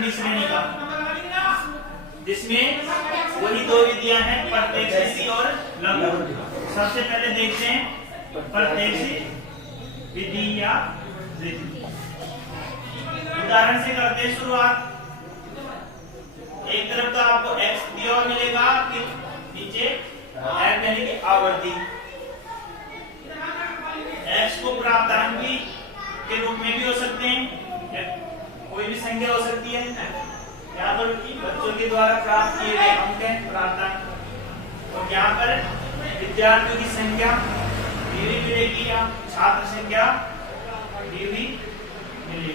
खंडी श्रेणी का, जिसमें वही दो विधियां हैं, प्रत्यक्ष विधि और लघु। सबसे पहले देखते हैं प्रत्यक्ष विधि या विधि। उदाहरण से करते हैं शुरुआत। एक तरफ तो आपको x दिया हुआ मिलेगा, फिर नीचे f यानी कि आवर्ती। x को प्राप्तांक के रूप में भी हो सकते हैं, कोई भी संख्या हो सकती है, या तो बच्चों के द्वारा प्राप्त किए गए अंक हैं प्राप्तांक। और यहाँ पर विद्यार्थियों की संख्या भी मिलेगी या छात्र संख्या भी मिलेगी।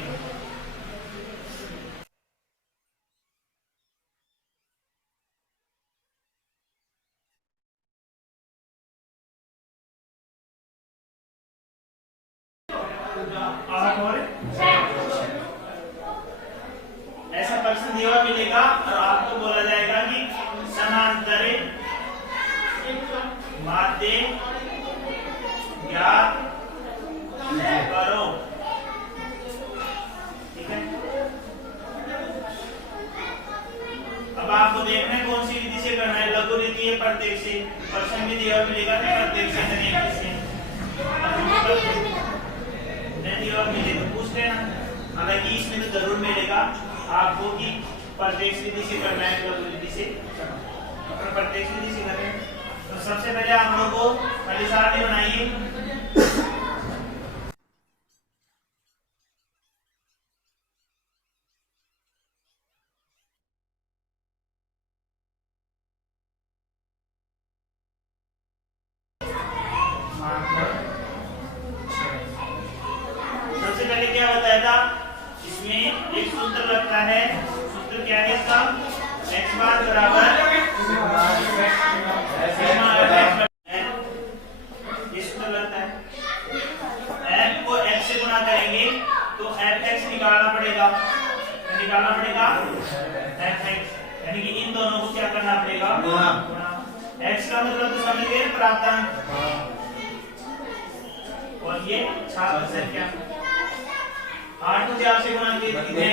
और ऐसा प्रश्न दिया मिलेगा और आपको बोला जाएगा कि समांतर माध्य ज्ञात करो। ठीक है, अब आपको देखना है कौन सी विधि से करना है, लघु रीति या प्रत्यक्ष से। प्रश्न भी दिया मिलेगा कि प्रत्यक्ष से मिले तो पूछ लेना, हालांकि इसमें तो जरूर मिलेगा आपको कि प्रत्यक्ष विधि से करना है, लघु विधि से करना। प्रत्यक्ष विधि से करें तो सबसे पहले आप लोगों को पहली सारणी बनाइए। सबसे पहले क्या बताया था, इसमें एक सूत्र लगता है। सूत्र क्या है इसका, x बार बराबर ये सूत्र लगता है। f को x से गुणा करेंगे तो fx निकालना पड़ेगा, fx, यानी कि इन दोनों को क्या करना पड़ेगा, गुणा। x का मतलब तो समझ गए प्राप्तांक, और ये छात्र संख्या। 8 को 4 से गुणा कितने,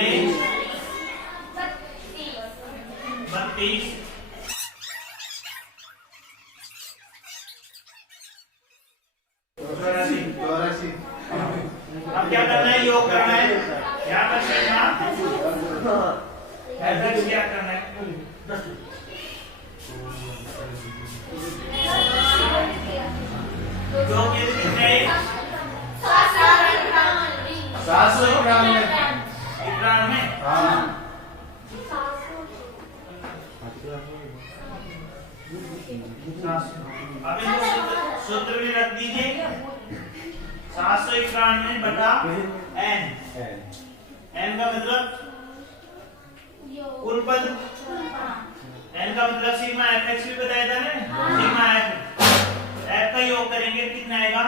32। अब क्या करना है, योग करना है। यहाँ पर fx क्या करना है, जो कितने 791। अब इनको सूत्र में रख दीजिए, 791 बटा n। n का मतलब कुल पद, n का मतलब सिग्मा fx भी बताया था ना, सिग्मा f का योग करेंगे कितना आएगा,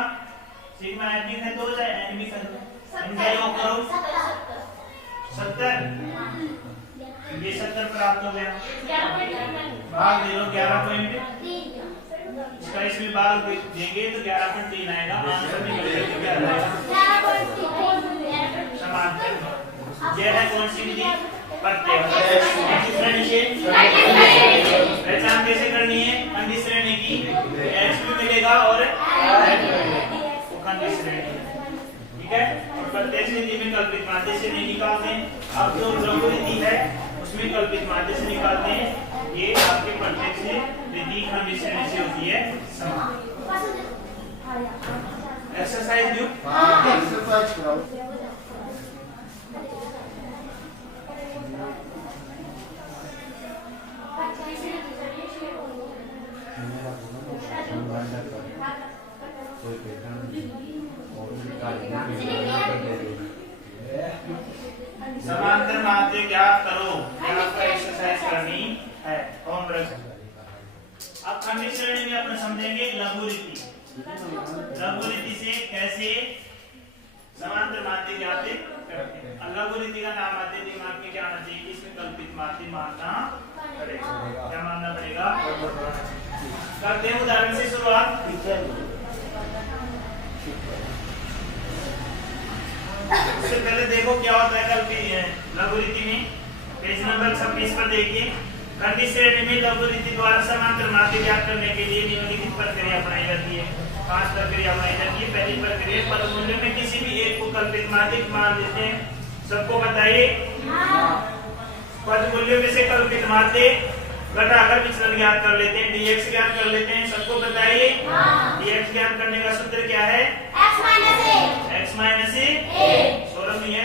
सिग्मा f भी कर दो चाहे n भी कर दो, इनका योग करो 70। ये 70 प्राप्त हो गया, भाग दे लो 11.3, इसका इसमें भाग देंगे तो 11.3 आएगा, आंसर निकलेगा 11। समांतर यह है कौन सी विधि, प्रत्यक्ष। पहचान कैसे करनी है, खंडी श्रेणी की x भी मिलेगा और खंडी श्रेणी, ठीक है। और प्रत्यक्ष विधि में कल्पित माध्य से नहीं निकालते हैं। अब जो लघु विधि है उसमें कल्पित माध्य से निकालते हैं। ये आपके प्रत्यक्ष विधि खंडी श्रेणी से होती है समान। एक्सरसाइज दो, एक्सरसाइज कराओ। समांतर माध्य ज्ञात करो, आपको एक्सरसाइज करनी है, होमवर्क। अब खंडी श्रेणी में अपने समझेंगे लघु रीति। लघु रीति से कैसे समांतर माध्य ज्ञात करते हैं। लघु रीति का नाम आते दिमाग में क्या आना चाहिए, इसमें कल्पित माध्य मानना पड़ेगा। क्या मानना पड़ेगा, करते हैं उदाहरण से शुरुआत। उससे पहले देखो क्या होता है लघु रीति में। पेज नंबर 26 पर देखिए। खंडित श्रेणी में लघु रीति द्वारा समांतर माध्य ज्ञात करने के लिए निम्नलिखित प्रक्रिया अपनाई जाती है। 5 प्रक्रिया अपनाई जाती है। पहली प्रक्रिया पद मूल्य में किसी भी एक को कल्पित माध्य मान लेते हैं। सबको बताइए। पद मूल्यों में से कल्पित माध्य घटाकर विचलन ज्ञात कर लेते हैं। dx ज्ञात कर लेते हैं। सबको बताइए। dx ज्ञात करने का सूत्र क्या है? x minus a। सौरभ नहीं है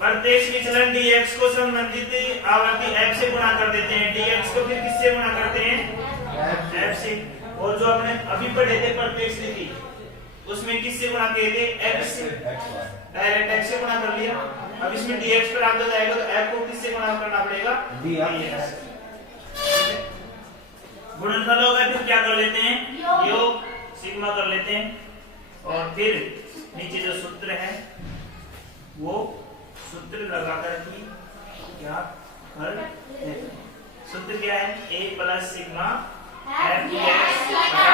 प्रत्येक विचलन dx को संबंधित आवर्ती f से गुणा कर देते हैं। dx को फिर किससे गुणा करते हैं? f से। और जो अपने अभी पढ़े थे प्रत्येक स्थिति उसमें किससे गुणा किए थे? x से। डायरेक्ट x से गुणा कर लिया। अब इसमें dx प्राप्त हो जाएगा तो f को किससे गुणा करना पड़ेगा? dx। गुणनफल होगा फिर क्या कर लेते हैं? योग सिग्मा कर लेते हैं और फिर नीचे जो सूत्र है वो सूत्र लगाकर ही क्या कर लेते हैं। सूत्र क्या है? a plus sigma f dx बटा।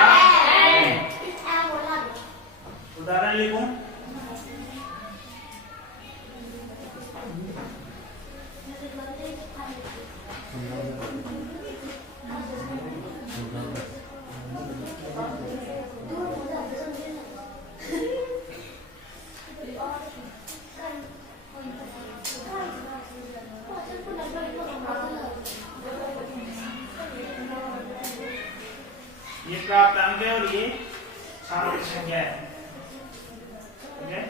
उदाहरण लिखूं। ये प्राप्तांक है और ये सामान्य संख्या है। ठीक है।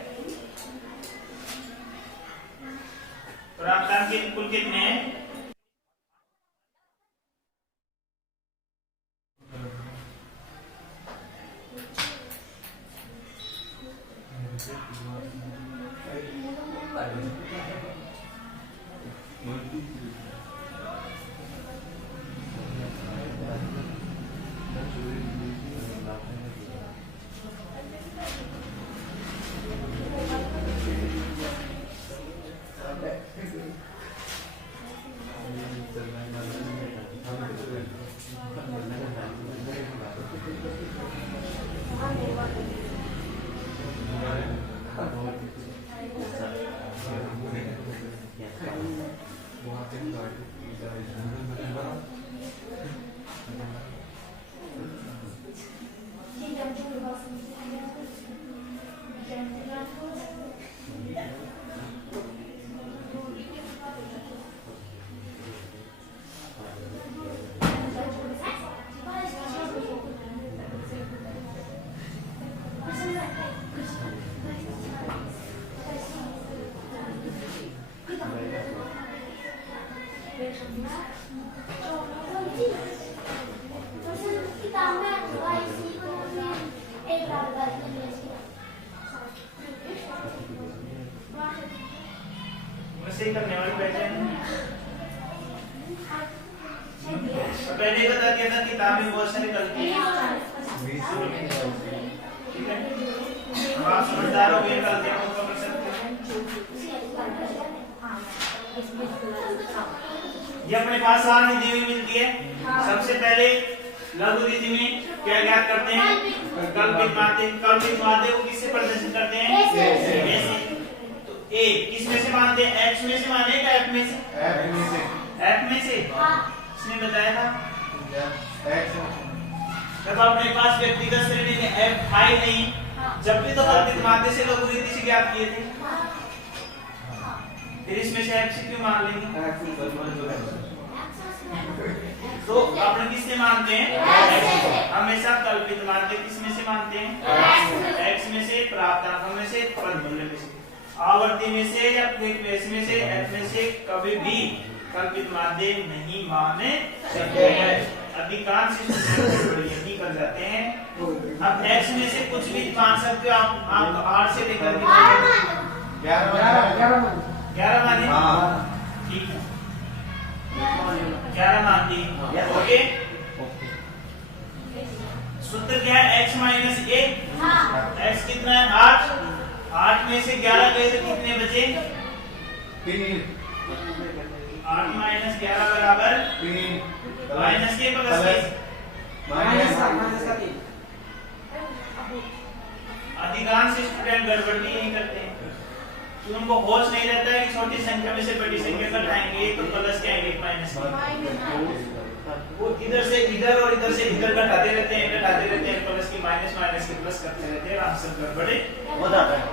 प्राप्तांक के कुल कितने हैं? करने वाली पहचान पहले बता दिया था किताब में बहुत सारी गलतियां। ठीक है। आप समझदार हो गए, गलतियां को पकड़ सकते हैं। ये अपने पास सारणी दी हुई मिलती है। सबसे पहले लघु रीति में क्या ज्ञात करते हैं? कल्पित माध्य। कल्पित माध्य को किससे प्रदर्शित करते हैं? ए किस में से मानते हैं? x में से माने या f में से? f में से। इसने बताया था x। जब अपने पास व्यक्तिगत श्रेणी में f आई नहीं, जब भी तो कल्पित माध्य से लघु रीति से ज्ञात किए थे। फिर इसमें से f से क्यों मान लेंगे? तो अपने किससे मानते हैं? हमेशा कल्पित माध्य किस में से मानते हैं? x में से, प्राप्तांक में से, पद मूल्य में से। आवर्ती में से या फ्रीक्वेंसी में से, f में से कभी भी कल्पित माध्य नहीं माने जाते हैं। अधिकांश यही कर जाते हैं। अब x में से कुछ भी मान सकते हो आप 8 से लेकर 11 माने। ठीक है, 11 मान दी। ओके। सूत्र क्या है? x minus a। x कितना है? 8। 8 में से 11 गए तो कितने बचे? 3। 8 माइनस 11 बराबर 3। माइनस के प्लस के माइनस का 3। अधिकांश स्टूडेंट गड़बड़ भी यही करते हैं कि उनको होश नहीं रहता है कि छोटी संख्या में से बड़ी संख्या घटाएंगे तो प्लस के आएंगे माइनस के। वो इधर से इधर और इधर से इधर घटाते रहते हैं प्लस की माइनस की प्लस करते रहते हैं, आंसर गड़बड़े हो जाता है।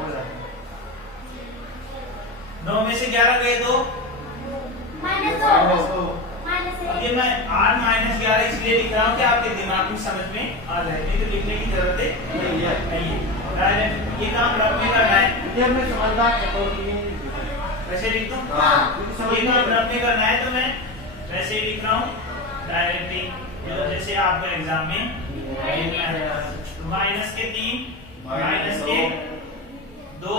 9 में से 11 गए तो -2। अब ये मैं 8 - 11 इसलिए लिख रहा हूँ कि आपके दिमाग में समझ में आ जाए, नहीं तो लिखने की जरूरत नहीं है। ये काम रफ में करना है, मैं समझदार वैसे लिख दूं। ये काम रफ में करना है तो मैं वैसे ही लिख रहा हूँ डायरेक्टली, जैसे आपको एग्जाम में माइनस के 3 माइनस के 2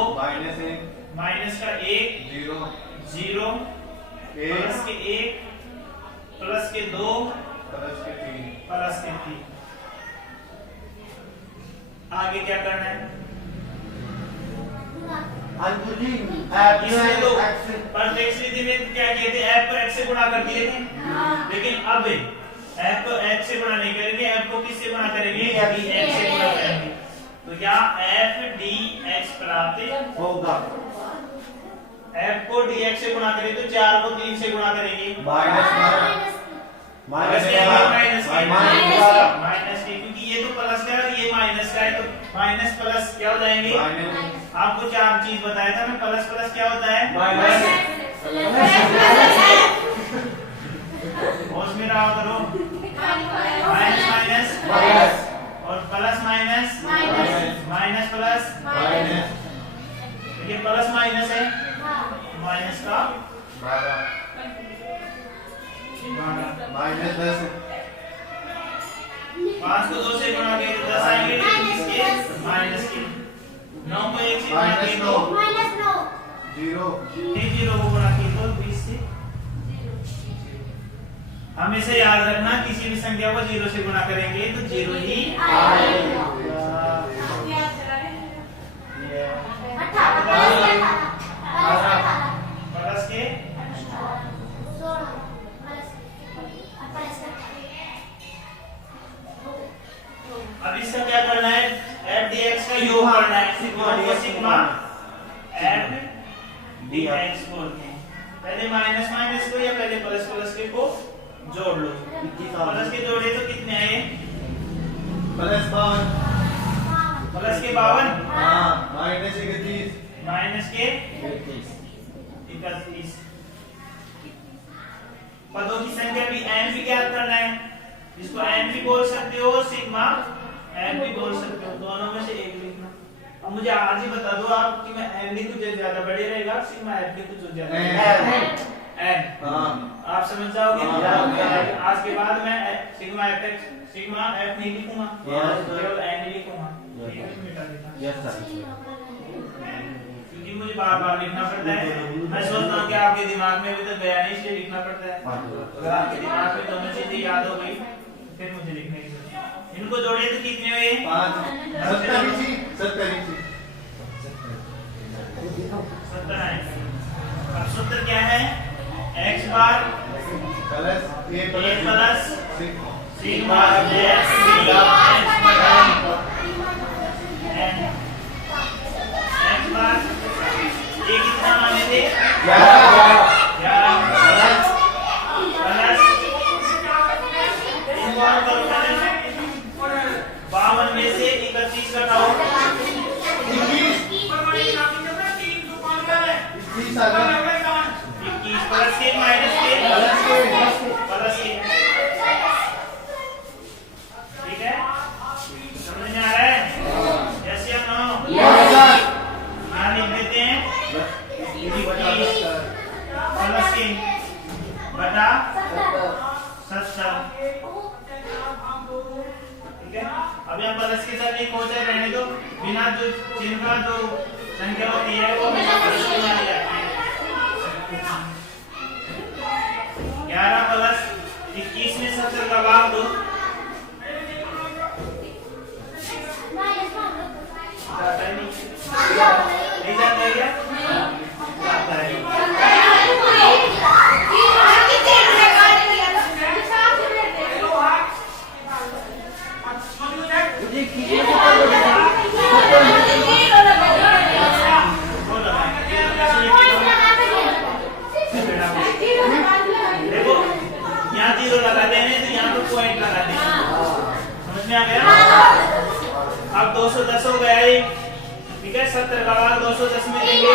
माइनस का 1 0 प्लस के 1 प्लस के 2 प्लस के 3। आगे क्या करना है? प्रत्येक स्थिति में क्या किए थे? f को x से गुणा कर दिए थे, लेकिन अब f को x से गुणा नहीं करेंगे, f को किससे गुणा करेंगे? dx से गुणा करेंगे। तो क्या f dx प्राप्त होगा? f को dx से गुणा करें तो 4 को 3 से गुणा करेंगे माइनस के, क्योंकि ये तो प्लस का है ये माइनस का है, तो माइनस प्लस क्या हो जाएंगे? आपको 4 चीज बताया था मैं, प्लस प्लस क्या होता है? होश में रहा करो। माइनस माइनस और प्लस माइनस माइनस प्लस, लेकिन प्लस माइनस है, माइनस का -10 5 को 2 से गुणा किए तो 10 आएंगे, इसके माइनस के 9 को 1 से गुणा किए तो -0 को गुणा किए तो 20 से। हमेशा याद रखना किसी भी संख्या को 0 से गुणा करेंगे तो 0 ही आएगा। प्लस के अब इसका क्या करना है? f dx का योग करना है, सिग्मा f dx बोलते हैं। पहले माइनस माइनस को या पहले प्लस प्लस के को जोड़ लो। प्लस के जोड़े तो कितने आए? प्लस के 52, माइनस के 31। पदों की संख्या भी n भी ज्ञात करना है, इसको n भी बोल सकते हो, सिग्मा n भी बोल सकते हो, दोनों में से एक लिखना। अब मुझे आज ही बता दो आप कि मैं n लिखूं जो ज्यादा बड़े रहेगा, सिग्मा f लिखूं जो ज्यादा n। आप समझ जाओगे। आज के बाद मैं सिग्मा f नहीं लिखूंगा, केवल n लिखूंगा, मिटा देना, क्योंकि मुझे बार बार लिखना पड़ता है। मैं सोचता हूँ कि आपके दिमाग में अभी तक गया नहीं, इसलिए लिखना पड़ता है। अगर आपके दिमाग में दोनों चीजें याद हो गई फिर मुझे लिखने की जरूरत है। इनको जोड़े तो कितने हुए? 70 आएंगे। अब सूत्र क्या है? x बार प्लस सिग्मा x बार ये कितना माने थे? 11 प्लस 52 में से 31 घटाओ 21 प्लस के माइनस के प्लस के। ठीक है, समझ में आ रहा है? यस या नो? यहाँ लिख देते हैं 21 प्लस के बटा 70। ठीक है, अब यहाँ प्लस के साथ एक हो जाए रहने दो, बिना जो चिन्ह का जो संख्या होती है वो हमेशा प्लस में आ जाती है। 11 प्लस 21 में 70 का भाग दो, जाता है नहीं जाता है क्या? जाता है। मुझे ठीक है, 70 का भाग 210 में देंगे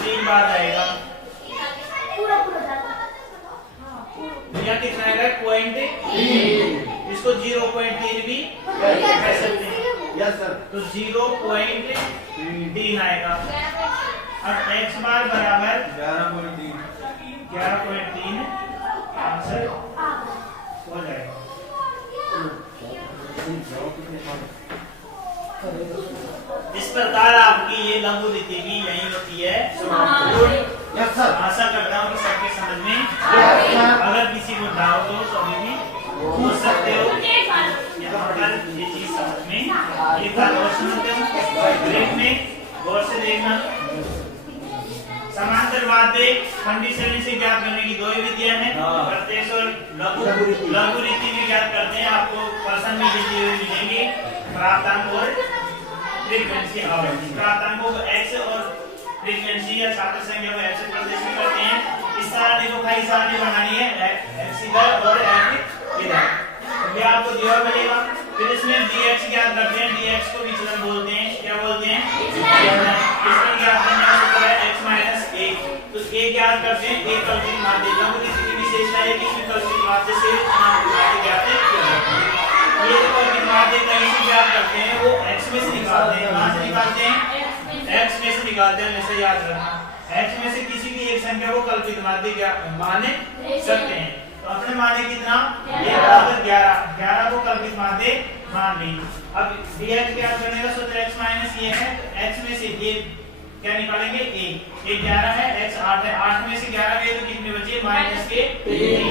3 बार आएगा। यहाँ कितना आएगा? 0.3। इसको 0.3 भी कह सकते हैं। Yes sir. तो 0.3 आएगा। अब x बार बराबर 11.3 आंसर हो जाएगा। इस प्रकार आपकी ये लघु रीति भी यही होती है। Yes sir. आशा करता हूँ कि सबके समझ में। अगर किसी को डाउट हो तो अभी भी पूछ सकते हो। यहाँ पर ये चीज समझ में एक बार और समझते हो। ब्रेक में गौर से देखना। समांतर बाध्य खंडी श्रेणी से ज्ञात करने की 2 विधियां हैं। प्रत्यक्ष और लघु रीति में ज्ञात करते हैं। आपको पर्सन में रीति मिलेंगे, प्राप्तांक और फ्रीक्वेंसी आवृत्ति। प्राप्तांक को x और फ्रीक्वेंसी या छात्र संख्या को f से प्रदर्शित करते हैं। इस सारणी को खाई सारणी बनानी है, x इधर और f इधर। ये आपको दिया मिलेगा। फिर इसमें dx ज्ञात करते हैं। dx को विचलन बोलते हैं। क्या बोलते हैं? विचलन ज्ञात करने का सूत्र है x - 1। तो a ज्ञात करते हैं। a कल्पित माध्य लघु रीति की विशेषता है कि इसमें कल्पित माध्य से माध्य ज्ञात किया जाता है। ये जो कल्पित माध्य कहीं से ज्ञात करते हैं वो x में से निकालते हैं। कहां से निकालते हैं? x में से निकालते हैं। हमेशा याद रखना, x में से किसी भी एक संख्या को कल्पित माध्य माने सकते हैं। तो अपने माने कितना? ये बराबर 11 को कल्पित माध्य मान ली। अब dx क्या करने का सूत्र x माइनस ये है। तो x में से ये क्या निकालेंगे? a 11 है, x 8 है। 8 में से 11 गए तो कितने बचे? माइनस के 3।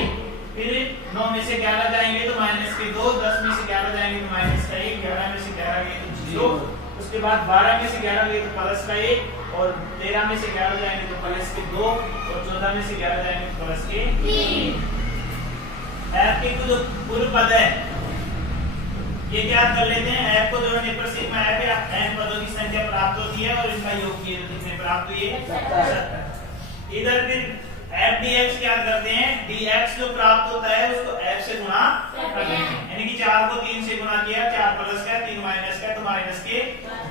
फिर 9 में से 11 जाएंगे तो माइनस के 2। 10 में से 11 जाएंगे तो माइनस का 1। 11 में से 11 गए तो 0। उसके बाद 12 में से 11 गए तो प्लस का 1। और 13 में से 11 जाएंगे तो प्लस के 2। और 14 में से 11 जाएंगे तो प्लस के 3। f के जो पूर्व पद है ये ज्ञात कर लेते हैं। f को जोड़ने पर सिग्मा f या n पदों की संख्या प्राप्त होती है और इनका योग किए तो कितने प्राप्त हुए? 70। इधर फिर f dx ज्ञात करते हैं। dx जो प्राप्त होता है उसको f से गुणा कर देते हैं। यानी कि 4 को 3 से गुणा किया, 4 प्लस का 3 माइनस का तो माइनस के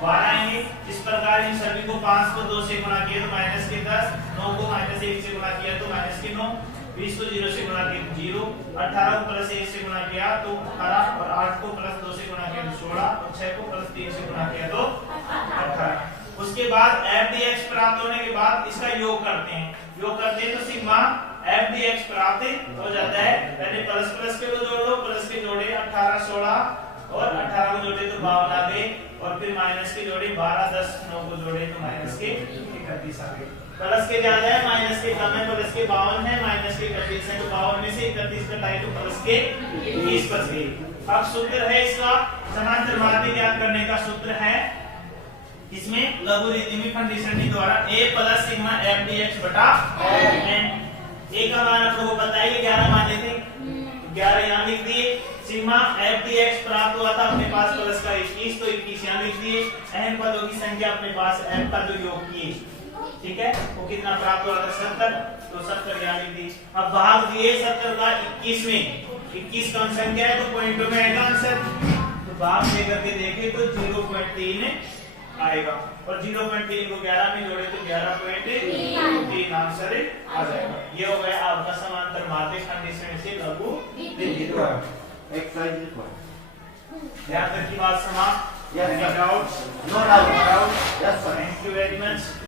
12 आएंगे। इस प्रकार इन सभी को 5 को 2 से गुणा किया तो माइनस के 10। 9 को माइनस 1 से गुणा किया तो माइनस के 9। 20 को 0 से गुणा किया तो 0। 18 को प्लस 1 से गुणा किया तो 18। और 8 को प्लस 2 से गुणा किया तो 16। और 6 को प्लस 3 से गुणा किया तो 18। उसके बाद f dx प्राप्त होने के बाद इसका योग करते हैं। योग करते हैं तो सिग्मा f dx प्राप्त हो जाता है। पहले प्लस प्लस के को जोड़ लो, प्लस के जोड़े 18 16 और 18 को जोड़े तो 52 आ गए। और फिर माइनस के जोड़े 12 10 9 को जोड़े तो माइनस के 31 आ गए। प्लस के ज्यादा है, माइनस के कम है। प्लस के 52 है, माइनस के 31 है। तो 52 में से 31 घटाए तो प्लस के 20 बच गए। अब सूत्र है इसका समांतर माध्य ज्ञात करने का सूत्र है। इसमें लघु रीति में खंडी श्रेणी द्वारा a plus sigma f dx बटा n। a का मान आप लोगों को पता है, 11 माने थे। 11 यहाँ लिख दिए। सिग्मा f dx प्राप्त हुआ था अपने पास प्लस का 21 तो 21 यहाँ लिख दिए। n पदों की संख्या अपने पास f का जो योग किए, ठीक है, वो कितना प्राप्त हुआ था? 70। तो 70 यहाँ लिख दी। अब भाग दिए 70 का 21 में। 21 कौन संख्या है तो पॉइंटों में आएगा आंसर। तो भाग लेकर के देखें तो 0.3 आएगा। और 0.3 को 11 में जोड़े तो 11.3 आंसर आ जाएगा। ये हो गया आपका समांतर माध्य खंडी श्रेणी से लघु रीति। यहाँ तक की बात समाप्त। No doubt. Thank you very much.